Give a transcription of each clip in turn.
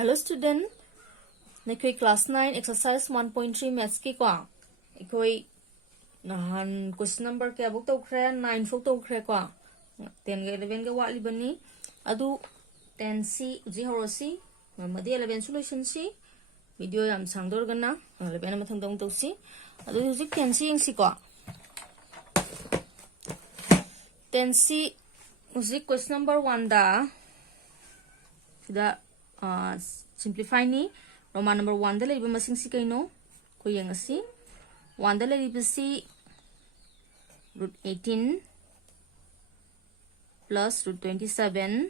Hello student, nakoi class 9 exercise 1.3 maths ki kwa ekoi nahan question number ke abuk to khre 9 fok to khre kwa 10 ge 11 ge wali bani adu 10 c uji horosi madi 11 solution si video yam sangdor gana 11 mathang dong to si adu uji 10 c yeng si kwa 10 c uji question number 1 da sida simplify ni Roman number 1 da leba masing si kaino ko yang asi 1 da leba si root 18 plus root 27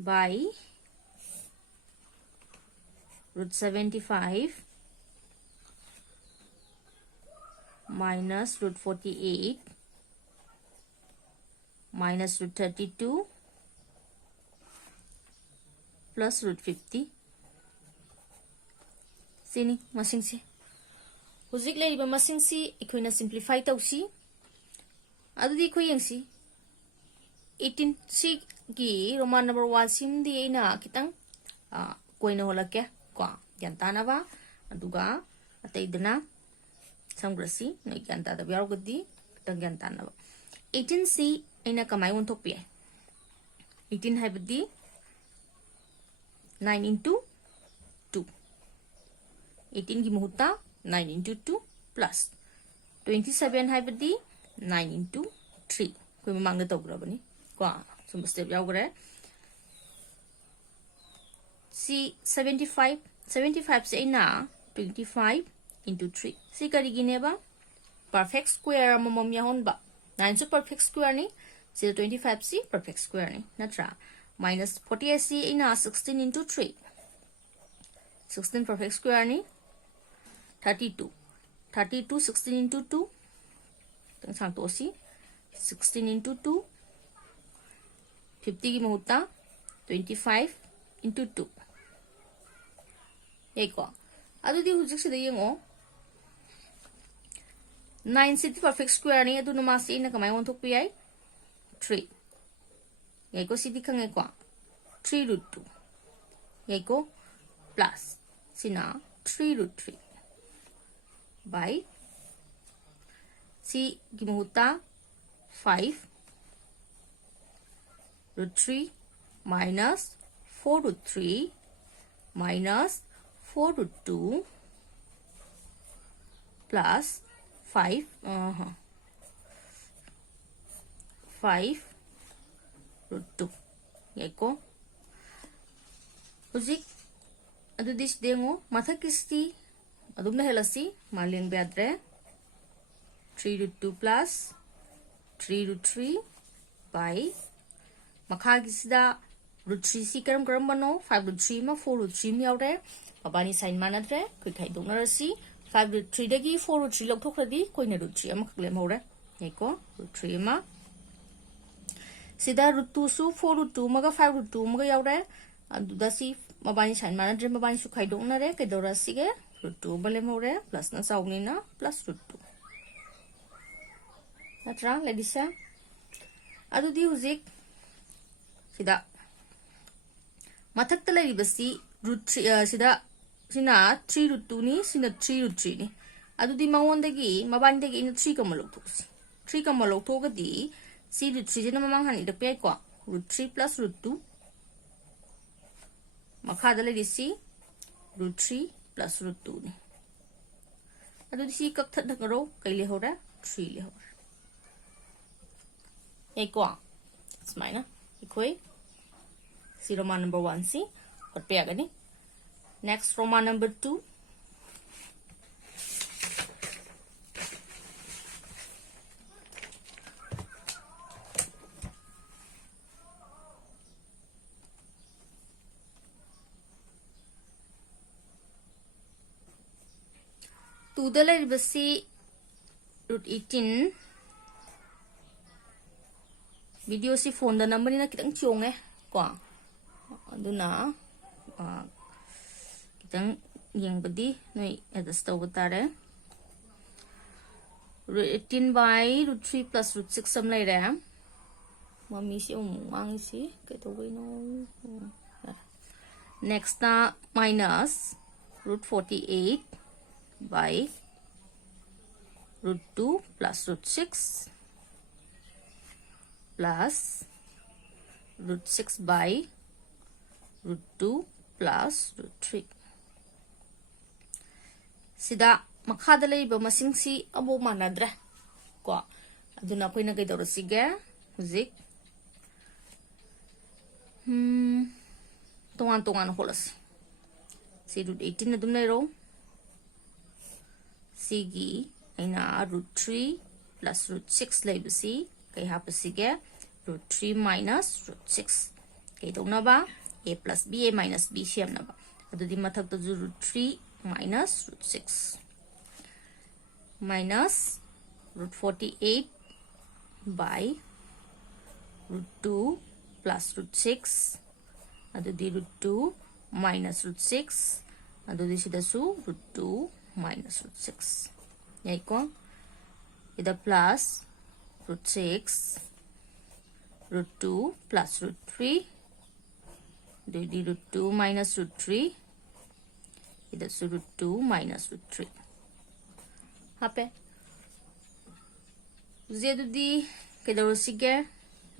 by root 75 minus root 48 minus root 32 plus root 50 sini masing si hujik le ba masing si ikoina simplify tausi adu di khoi yang si 18 si gi roman number 1 sim di ina kitang koina hola ke kwa yanta na ba aduga atai dana samgrasi no yanta da byar gudi kitang yanta na ba 18 si ina kamai won thok pi 18 hai budi 9 into 2 18 की मुहूर्ता 9 into 2 plus 27 hai badi 9 into 3 कोई मांगने तो बरा बनी क्या सुन step जाओ करे सी 75 से ना 25 into 3 सी करी गिने बा perfect square मम याहोन बा 9 से perfect square नहीं सी 25 सी perfect square नहीं नत्रा minus 48 si ina 16 into 3 16 perfect square ni 32 16 into 2 tang sang to si 16 into 2 50 ki muhutta 25 into 2 eko adu di hujik se yengo 9 si perfect square ni adu nama si ina kamai won thok pi ai 3 yaigo si dikhange kwa 3 root 2 yaigo plus sina 3 root 3 by si gimuta 5 root 3 minus 4 root 3 minus 4 root 2 plus 5 5 root 2 yaigo hujik adu dis dengo matha kisti adum na helasi maleng beadre 3 root 2 plus 3 root 3 by makha gisda root 3 si karam bano 5 root 3 ma 4 root 3 mi yaure babani sign manadre koi khai dongna rasi 5 root 3 dagi 4 root 3 lok thokradi koina root 3 ama khlem hore yaigo root 3 ma sida root 2 su 4 root 2 maga 5 root 2 maga yaure aduda si mabani sign manadre mabani su khai dongna re ke dora si ge root 2 bale more plus na sauni na plus root 2 natra ledisa adu di hujik sida mathak ta lai basi root 3 sida sina 3 root 2 ni sina 3 root 3 ni adu di mawon dagi mabani dagi ina 3 kamalok thos 3 kamalok thoga di si root 3 jena mamang han ida pe ko root 3 plus root 2 makha dale di si root 3 plus root 2 ni adu si kak that ro kai le hora 3 le hora ei ko smaina ikoi si roman number 1 si hot pe agani next roman number 2 2 basi root 18 video si phone da number ni na kitang chiong kwa aduna kitang yang badi noi adjust taw tare root 18 by root 3 plus root 6 sam lai re mami si mang si cái tôi với nó next na minus root 48 by root 2 plus root 6 plus root 6 by root 2 plus root 3 sida makhada leiba masing si abo manadra ko aduna koy na kay doro sige zik tungan holas si root 18 na dum nairo sigi aina root 3 plus root 6 leiba si kay hapa sige root 3 minus root 6 kay dong na ba a plus b a minus b siyam na ba adu di mathak to root 3 minus root 6 minus root 48 by root 2 plus root 6 adu di root 2 minus root 6 adu di sida su root 2 minus root 6 yai ko ida plus root 6 root 2 plus root 3 di root 2 minus root 3 ida su root 2 minus root 3 hape zedu di kedaro sige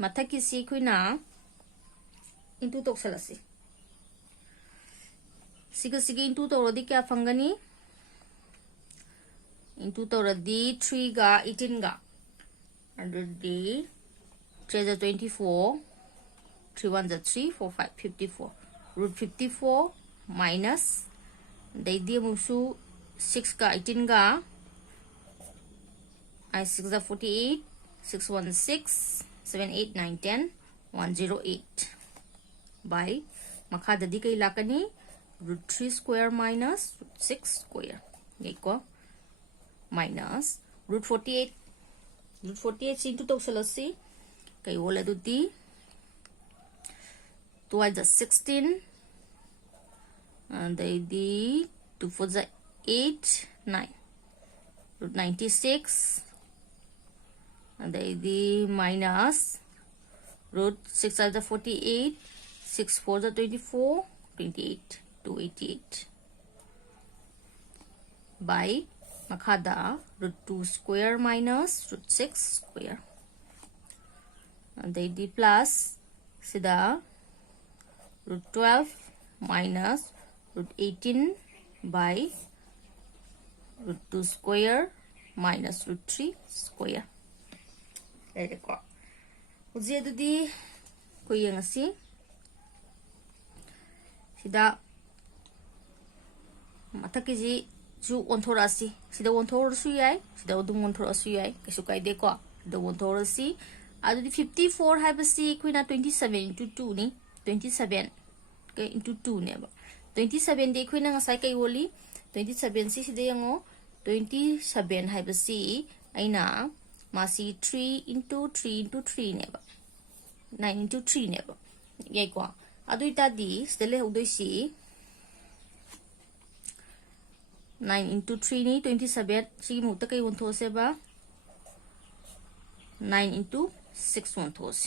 mathaki si kuina into toksalasi siga sige into torodi kya fangani into torodi 3 ga 18 ga under the 3 is 24 3 1 is 3 4 5 54 root 54 minus they di musu 6 ga 18 ga I 6 is 48 6 1 is 6 7 8 9 10 108 by makhada di kay lakani root 3 square minus root 6 square ko minus root 48 into toksalasi kay wala do di 2 is 16 and they di 2 4 is 8 9 root 96 and they di minus root 6 is 48 6 4 is 24 28 288 by makhada root 2 square minus root 6 square and they di plus sida root 12 minus root 18 by root 2 square minus root 3 square there ko ujedu di kuyang asi sida mathakiji ju onthorasi sida onthorsu yai sida odum onthorsu yai kesu kaide ko do onthorasi adu di 54 habasi kuina 27 into 2 ni 27 ke into 2 ne ba 27 de kuina ngasai kai woli 27 si sida yango 27 habasi aina masi 3 into 3 ne ba 9 into 3 ne ba yai ko adu ita di stele udoi si 9 into 3 ni 27 si muta kay won those ba 9 into 6 won those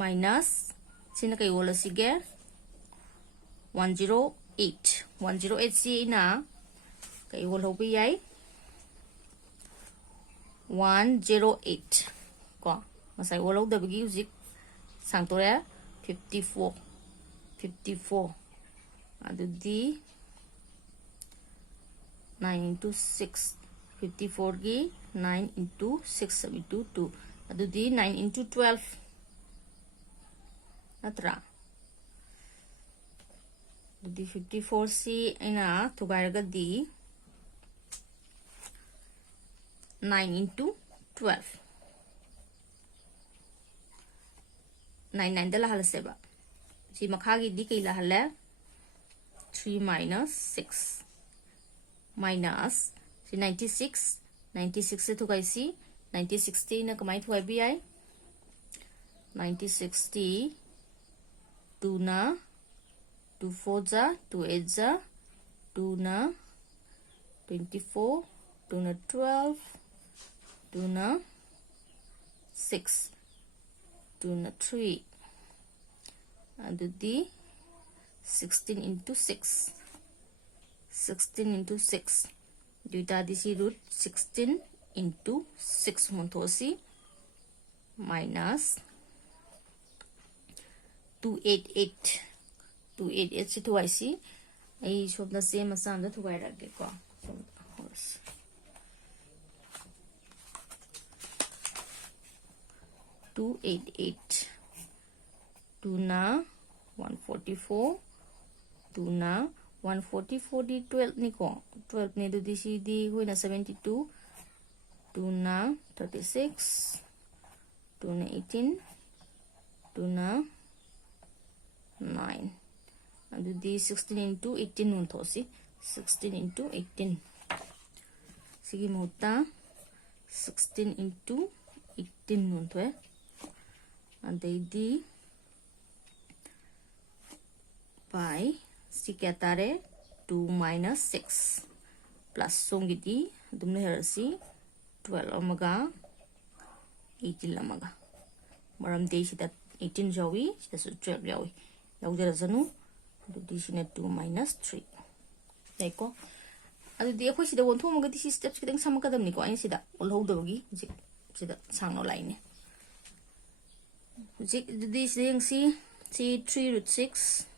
minus sina kay wala sige 108 si ina kay wala hobi yai 108 ko masay wala da bagi uzik sangtore 54 adu di 9 into 6 54 gi 9 into 6 72 adu di 9 into 12 atra adu di 54 si ina tugarga di 9 into 12 9 dala hala seba si makhagi di kay lahala 3 minus 6 minus si 96 se to kay si 9060 na kamay to IBI 9060 2 na 2 4 za 2 8 za 2 na 24 2 na 12 2 na 6 2 3 adudi 16 into 6 16 into 6 duita disi root 16 into 6 montosi minus 288 288 si thuai si ai shobda same asam da thuai rage ko 288 2 na 144 2 na 144 di 12 ni ko 12 ni do di si di hoina 72 2 na 36 2 na 18 2 na 9 adu di 16 into 18 nun thosi 16 into 18 sigi mota 16 into 18 nun thoe adai di by sikatare 2 minus 6 plus songidi dumne herasi 12 amaga 18 amaga maram de sida 18 jawi sida 12 jawi laujara zanu adu sina 2 minus 3 deko adu di akhoi sida won thomaga di steps kitang samakadam ni ko ai sida olhodawgi sida sangno line di sida yang si 3 root 6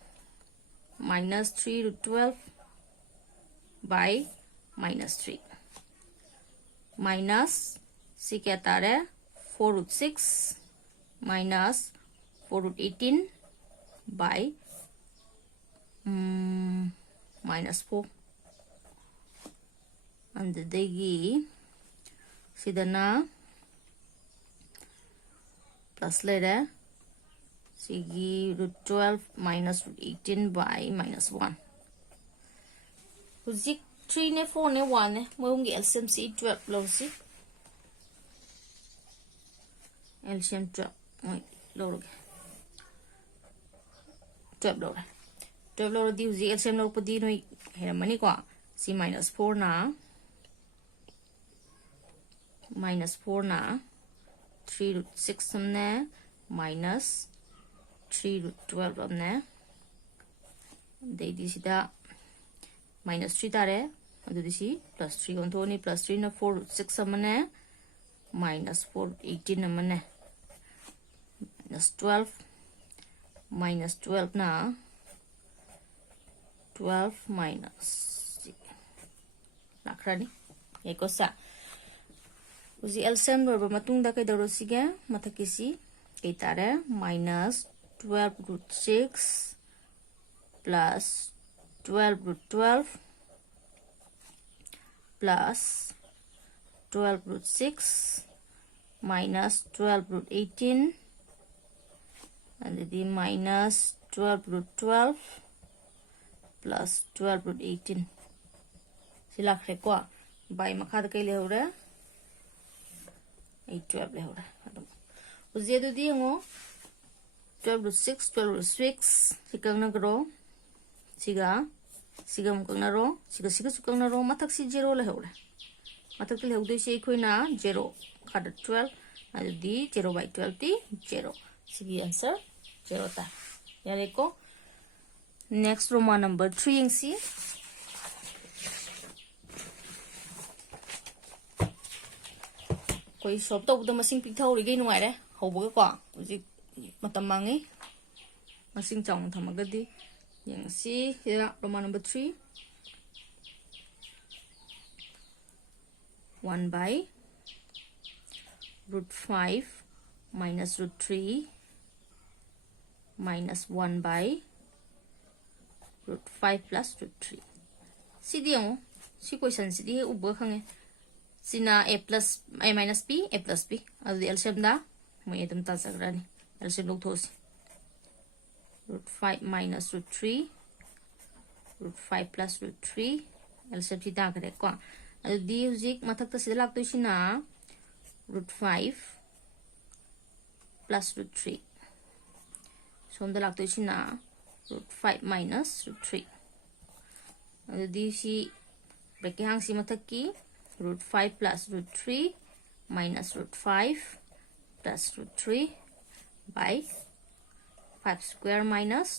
minus 3 root 12 by minus 3 minus si kya tare 4 root 6 minus 4 root 18 by minus 4 and degi sidana plus later sigi root 12 minus root 18 by minus 1 huzik 3 ne 4 ne 1 ne moyung LCM si 12 lo si LCM 12 moy lo 12 lo 12 lo di huzik LCM lo padi noi hera mani ko si minus 4 na minus 4 na 3 root 6 samne minus 3 root 12 amne di sida minus 3 tare adu disi plus 3 on thoni plus 3 na 4 root 6 amne minus 4 root 18 amne minus 12 minus 12 na 12 minus nakrani eko sa uzi LCM lo matung da kai daro sige mathakisi kai tare minus 12 root 6 plus 12 root 12 plus 12 root 6 minus 12 root 18 and the minus 12 root 12 plus 12 root 18 sila khrekwa by makha da kai le hore 12 le hore uzi du di ngo 12 root 6 12 root 6 sikang na gro siga sigam kang na ro siga sukang na ro mathak si 0 le hore mathak le hode se khoi na 0 khad 12 adu di 0 by 12 ti 0 sigi answer 0 ta yare ko next Roman number 3 yang si koi shop to da masing pik thau ri ge nuai re hobo ko uji matam mangi masing chong thamaga di yang si here Roman number 3 1 by root 5 minus root 3 minus 1 by root 5 plus root 3 si di ang si question si di ubo khange sina a plus a minus b a plus b adu LCM da mo edam ta sagrani LCM log thos root 5 minus root 3 root 5 plus root 3 LCM si da kare ko adu di huzik mathak ta sida lak to sina root 5 plus root 3 som da lak to sina root 5 minus root 3 adu di si bracket hang si mathak ki root 5 plus root 3 minus root 5 plus root 3 by 5 square minus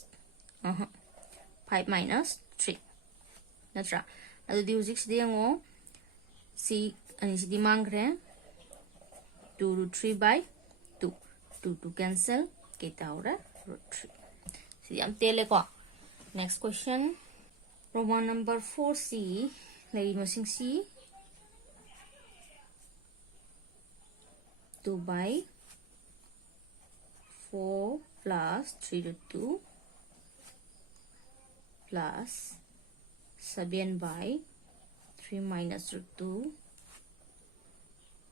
5 minus 3 natra adudi hujik sidi yango si ani sidi mangre 2 root 3 by 2 2 to cancel kita ora root 3 sidi am tele ko. Next question, Roman number 4c lay masing c 2 by 4 plus 3 root 2 plus 7 by 3 minus root 2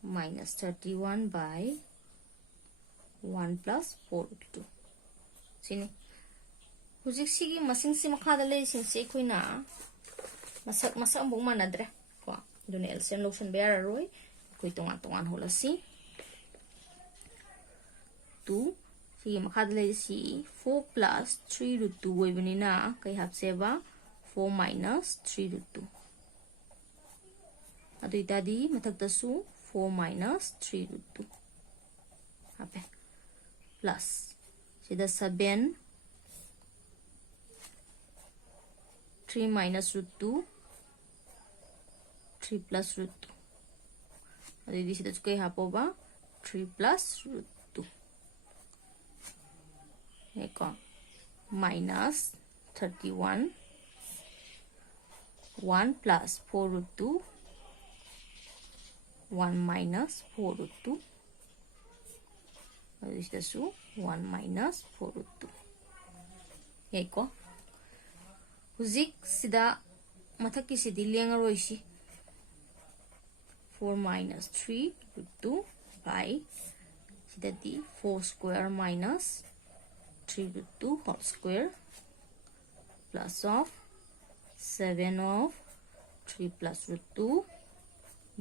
minus 31 by 1 plus 4 root 2. Sini hujik sigi masing si makada lay sing si koy na masak ambong manadre ko dun LCM lotion bear roy koy tungan hola si 2 sige makada lay si 4 plus 3 root 2 way banina kay hap seba 4 minus 3 root 2 adu itadi mathagta su 4 minus 3 root 2 hape plus sida 7 3 minus root 2 3 plus root 2 adu di sida kay hapo ba 3 plus root 2 eko minus 31 1 plus 4 root 2 1 minus 4 root 2 this is 1 minus 4 root 2 eko hujik sida mathaki sidi lenga roishi 4 minus 3 root 2 by sida di 4 square minus 3 root 2 whole square plus of 7 of 3 plus root 2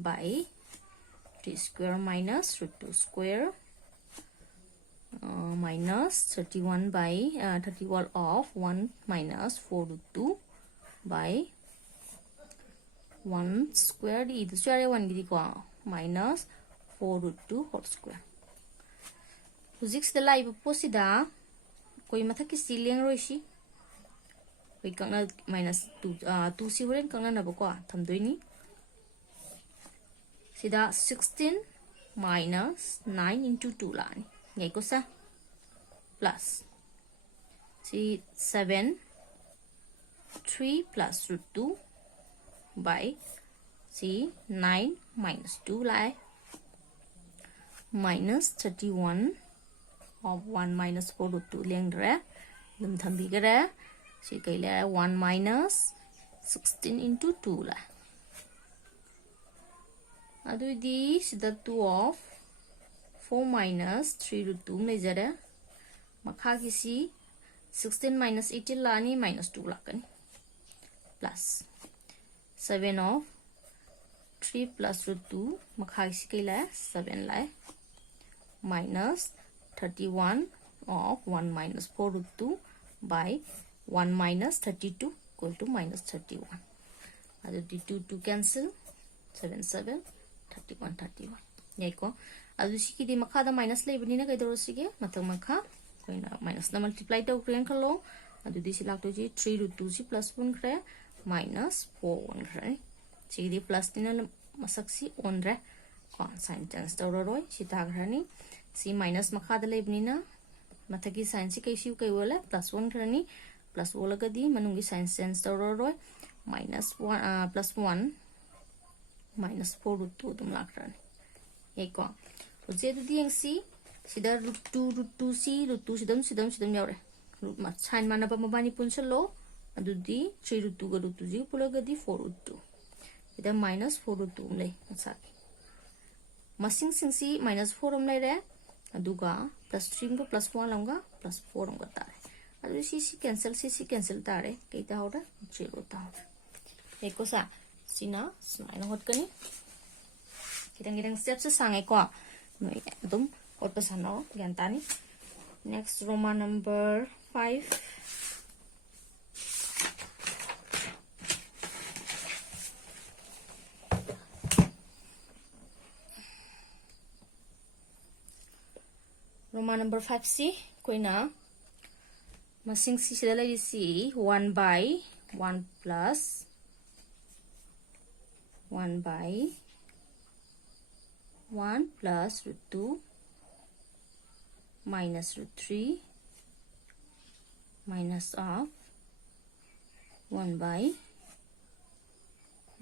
by 3 square minus root 2 square minus 31 by 31 of 1 minus 4 root 2 by 1 square di itu square 1 gidi ko minus 4 root 2 whole square hujik sida lai po sida koi mathaki sileng roishi koi kangna minus 2 si horen kangna na ko thamdoini sida 16 minus 9 into 2 lani ngai ko sa plus si 7 3 plus root 2 by si 9 minus 2 lai minus 31 of 1 minus 4 root 2 leng re dum thambi gare si kai le 1 minus 16 into 2 lai adu di sida 2 of 4 minus 3 root 2 में जरा मखा किसी 16 minus 18 लानी minus 2 लाकनी plus 7 of 3 plus root 2 मखा किसी के लाए 7 लाए minus 31 of 1 minus 4 root 2 by 1 minus 32 equal to minus 31 अदु दी 2 cancel 7 7 31 31 यही को adu siki di makha da minus lay bani na kay daro sige mathang makha koi na minus na multiply to kren khalo adu di silak to ji 3 root 2 si plus 1 kre minus 4 1 kre sigi di plus ni na masak si on re kon sign chance to roi si ta grani si minus makha da lay bani na mathaki sign si kai si kai wala plus 1 kre ni plus wala ga di manungi sign sense to roi minus 1 plus 1 minus 4 root 2 dum lak rani yai ko जे दुदी यंगसी सिदा root 2 c root 2 sidam yaure root ma sign mana ba mabani punchalo adudi 3 root 2 ga root 2 ji pulaga di 4 root 2 ida minus 4 root 2 lay sa masing singsi minus 4 om lay re aduga plus 3 go plus 1 longa plus 4 om ga tare adu c cancel tare keita hora 0 ta eko sa sina smile hot kani kirang step sa sangai ko no dum और पसंद हो ज्ञानतानी next Roma number 5 5 Roman number 5 C koina masing si sila lagi si 1 by 1 plus 1 by 1 plus root 2 minus root 3 minus of 1 by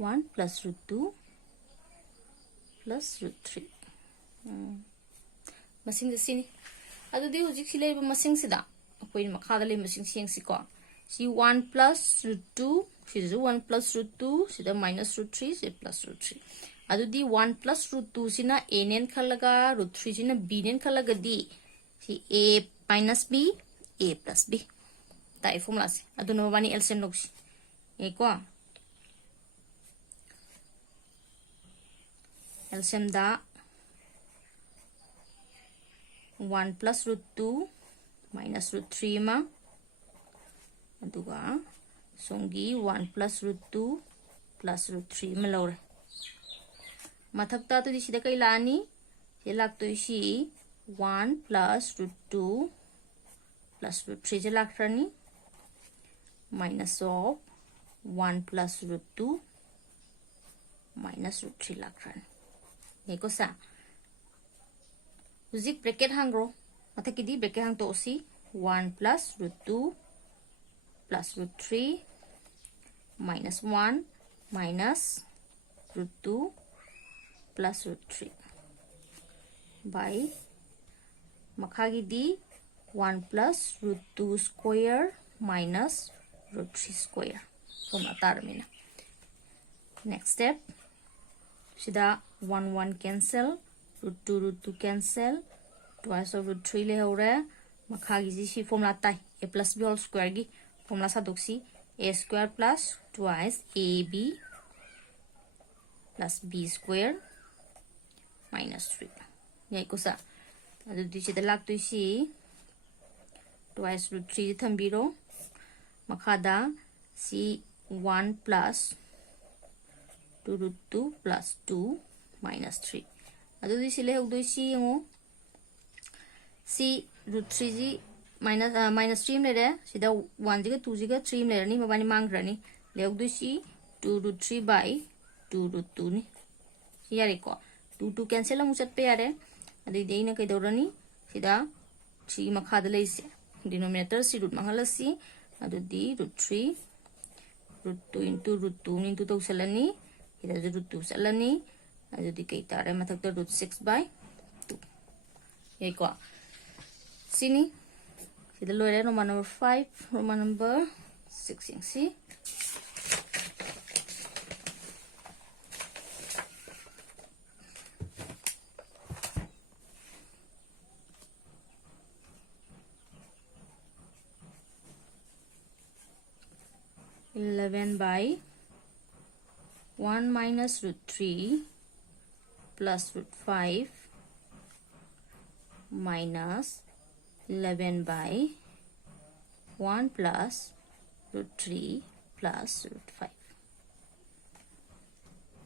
1 plus root 2 plus root 3 masing sini adu di hujik silai ba masing sida akoi makhada le masing siang si ko si 1 plus root 2 si 1 plus root 2 si da minus root 3 si plus root 3 adu di 1 plus root 2 sina a nen khalaga root 3 sina b nen khalaga di si a minus b a plus b tai formula se adu no bani LCM log si e ko LCM da 1 plus root 2 minus root 3 ma aduga songi 1 plus root 2 plus root 3 ma lawre mathakta to di sida kai lani ye lakto si 1 plus root 2 plus root 3 je lakrani minus of 1 plus root 2 minus root 3 lakran ye ko sa Uzik bracket hangro mathaki di bracket hang to si 1 plus root 2 plus root 3 minus 1 minus root 2 plus root 3 by makhagi di 1 plus root 2 square minus root 3 square from atarmina next step sida 1 1 cancel root 2 cancel twice of root 3 le hore makhagi ji si formula tai a plus b whole square gi formula sa doksi a square plus twice ab plus b square minus 3 yai ko sa adu di chi dalak tu si twice root 3 thambiro makhada si 1 plus 2 root 2 plus 2 minus 3 adu di sile hok doi si ngo si root 3 ji minus 3 le re sida 1 ji ga 2 ji ga 3 le ni mabani mangrani le hok doi si 2 root 3 by 2 root 2 ni si yare ko 2 2 cancel ang chat pe yare adi dei na kai dorani sida 3 makha da le si denominator si root mahala si adu di root 3 root 2 into root 2 into to salani ida root 2 salani adu di kai tare mathak to root 6 by 2 ye ko sini sida loire Roman number 5 Roman number 6 yang si by 1 minus root 3 plus root 5 minus 11 by 1 plus root 3 plus root 5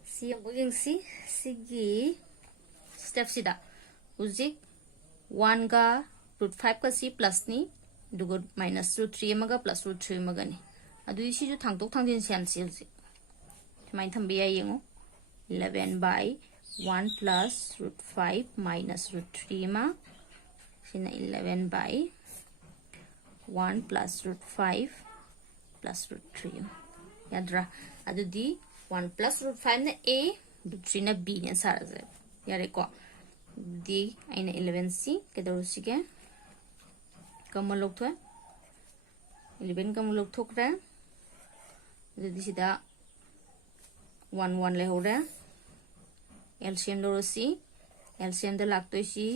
si ang si sige step sida uzik 1 ga root 5 ka si plus ni dugo minus root 3 maga plus root 3 maga ni adu si ju thangtok thangjin sian si uzik mai thambi ya yengo 11 by 1 plus root 5 minus root 3 ma sina 11 by 1 plus root 5 plus root 3 yadra adu di 1 plus root 5 na a root 3 na b ne saraje yare ko di aina 11 c kedaru sige kamal log thwa 11 kamal log thokra adu di sida 1 1 le hore LCM lo si LCM de lagto si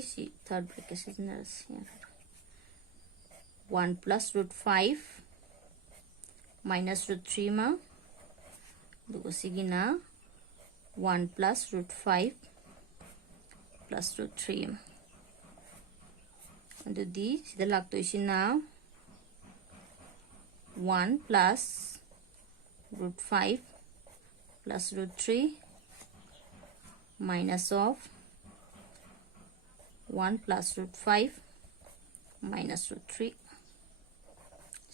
third bracket is na si 1 plus root 5 minus root 3 ma dugo sige na 1 plus root 5 plus root 3 adu di sida lagto si na 1 plus root 5 plus root 3 minus of 1 plus root 5 minus root 3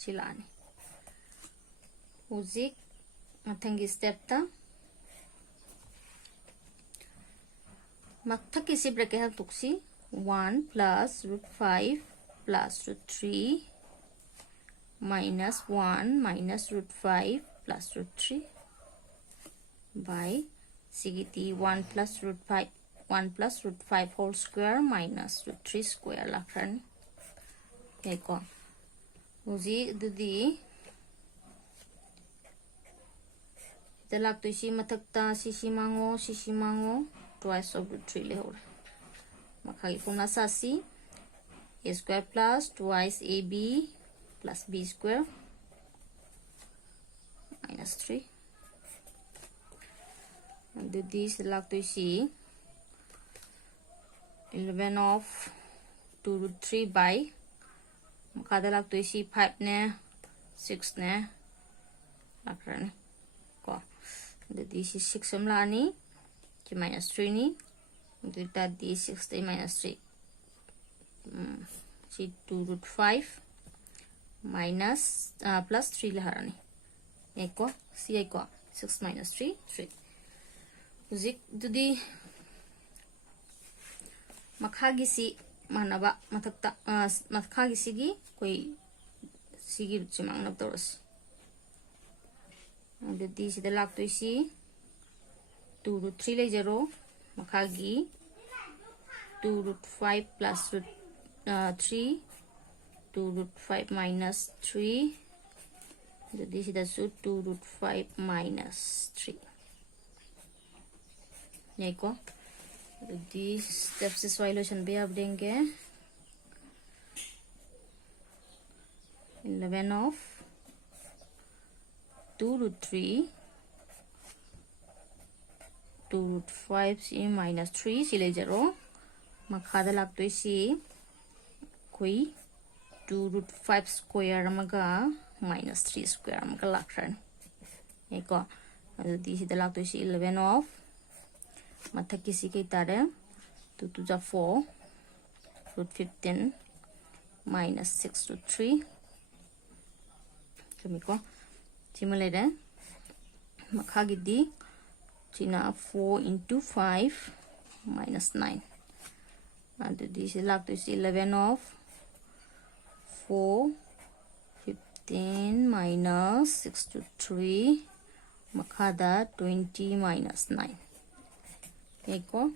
silani huzik mathangi step ta mathaki si bracket ha tuksi 1 plus root 5 plus root 3 minus 1 minus root 5 plus root 3 by sigiti 1 plus root 5 1 plus root 5 whole square minus root 3 square lakran okay ko uji dudi dalak to si mathakta sisimango twice of root 3 le hor makhagi formula sa si a square plus twice ab plus b square minus 3 and do this like to see 11 of 2 root 3 by makada like to see 5 ne 6 ne lakran ko do this is 6 amlani ki minus 3 ni do that this 6 minus 3 see 2 root 5 minus plus 3 laharani eko si eko 6 minus 3 3 uzik dudi makhagi si manaba mathakta makhagi sigi koi sigi chimang nab toros dudi sida lak to si 2 root 3 le 0 makhagi 2 root 5 plus root 3 2 root 5 minus 3 jadi sida su 2 root 5 minus 3 यही को दी step से solution भी आप देंगे 11 of 2 root 3 2 root 5 C minus 3 सी ले 0 मखादा लाग तो सी कोई 2 root 5 square मगा minus 3 square मगा लाग रहा है यही को दी सी लाग तो सी 11 of mathaki si kay tare 2 to the 4 root 15 minus 6 root 3 kami ko simule de makhagi di china 4 into 5 minus 9 and this is like to see 11 of 4 15 minus 6 to 3 makhada 20 minus 9 eko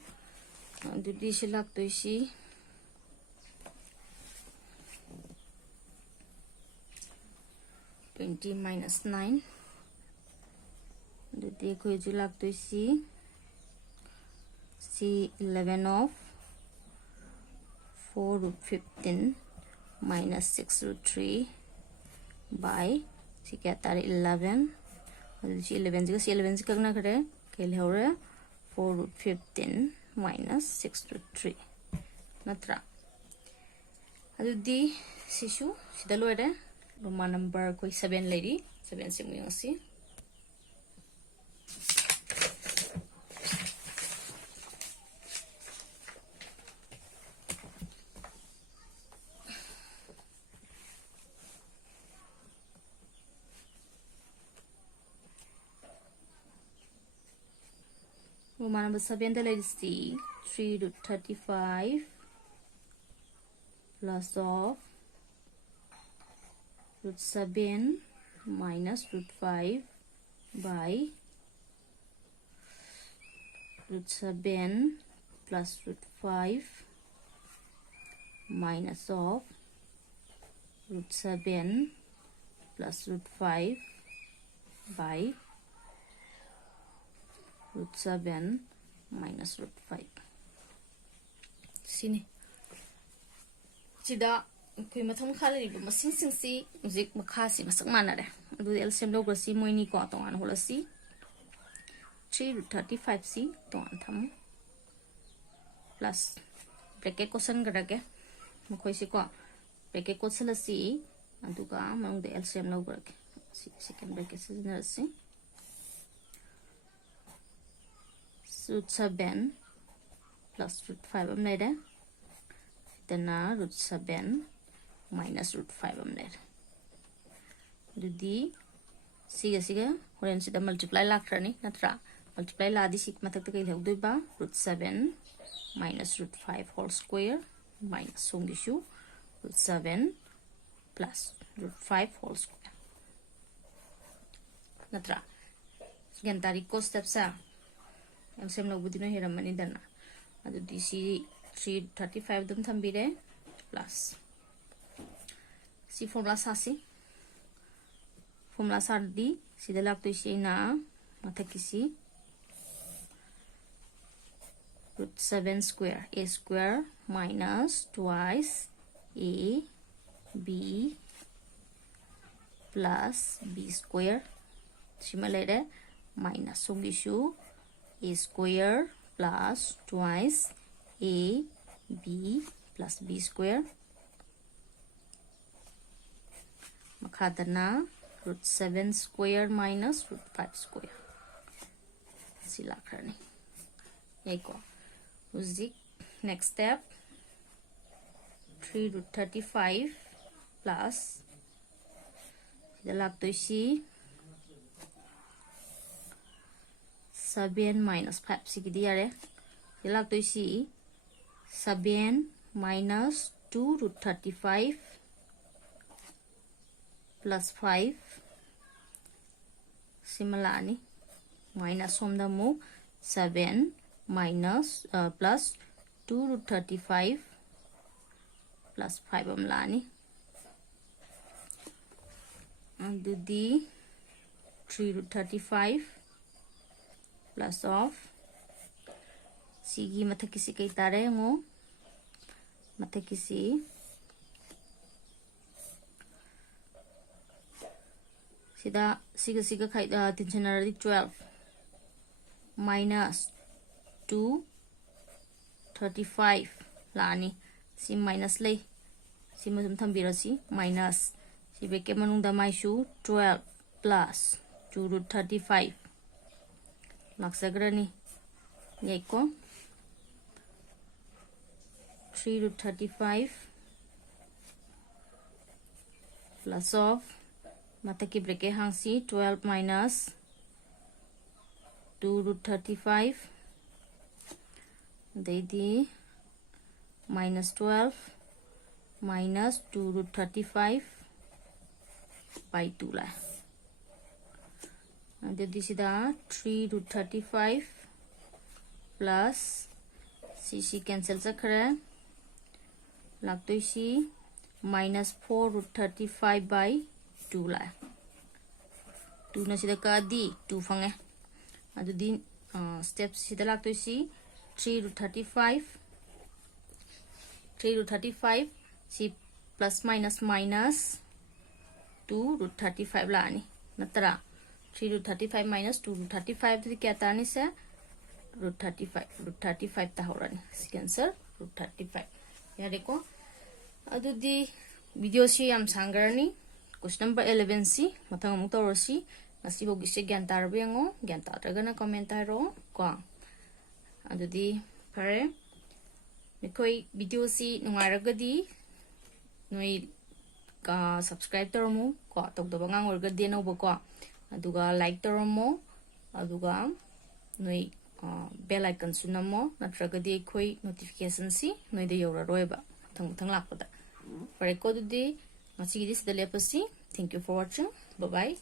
dudi silak to si 20 minus 9 dudi ko silak to si 11 of 4 root 15 minus 6 root 3 by si kya 11 si 11 ji 11 kagna kare kel hore 4 root 15 minus 6 root 3 natra adudi sisu sida loire Roman number koi 7 lady 7 se muyong si Roman number 7 the lady C 3 root 35 plus of root 7 minus root 5 by root 7 plus root 5 minus of root 7 plus root 5 by root 7 minus root 5 sini sida koi matham khala ri masing sing si music makha si masak mana re adu LCM lo si moini ko to an hola si 3 root 35 si to an tham plus bracket question gara ke mokoi si ko bracket question si adu ka mang de LCM lo gara ke si second bracket si na si root 7 plus root 5 am nede then root 7 minus root 5 am later. Do the siga when see the multiply lacrani natra multiply la the sig mathematical help do ba root 7 minus root 5 whole square minus song issue root 7 plus root 5 whole square natra again tariko steps are ang same lo budino hiramani dana adu dc 335 dum thambire plus c formula sasi formula sardi sida lagto na mathakisi root 7 square a square minus twice a b plus b square similarly minus songishu a square plus twice a b plus b square makadana root 7 square minus root 5 square sila karni yako uzik next step 3 root 35 plus dalak to si 7 minus 5 sigidi are dalak to si 7 minus 2 root 35 plus 5 similar ni minus from the move 7 minus plus 2 root 35 plus 5 amlani and do the 3 root 35 plus of sigi mathakisi kay tare ngo mathakisi sida siga khai tinjanari 12 minus 2 35 lani si minus lay si masum thambira si minus si beke manung da mai shu 12 plus 2 root 35 laksagrani yeko 3 root 35 plus of mataki breke hangsi 12 minus 2 root 35 the minus 12 minus 2 root 35 by 2 la and this is the 3 root 35 plus cc cancel sakra lagto si minus 4 root 35 by 2 la 2 na sida ka di 2 fange adu din steps sida lagto si 3 root 35 si plus minus minus 2 root 35 la ni natra 3 root 35 minus 2 root 35 to kya ta ni se root 35 ta horani answer root 35 ya dekho adu di video si am sangarani question number 11 si mathang amuk tawrosi ngasi bogi se gyan tarbe ngo gyan taragana comment aro ko adudi pare mikoi video si nungaragadi noi ka subscribe toromu ko tokdoba ngang orgadi no ko aduga like toromo aduga noi bell icon sunamo natragadi khoi notification si noi de yora roiba thang lakpada pare ko dudi ngasi gi dis de lepasi thank you for watching bye bye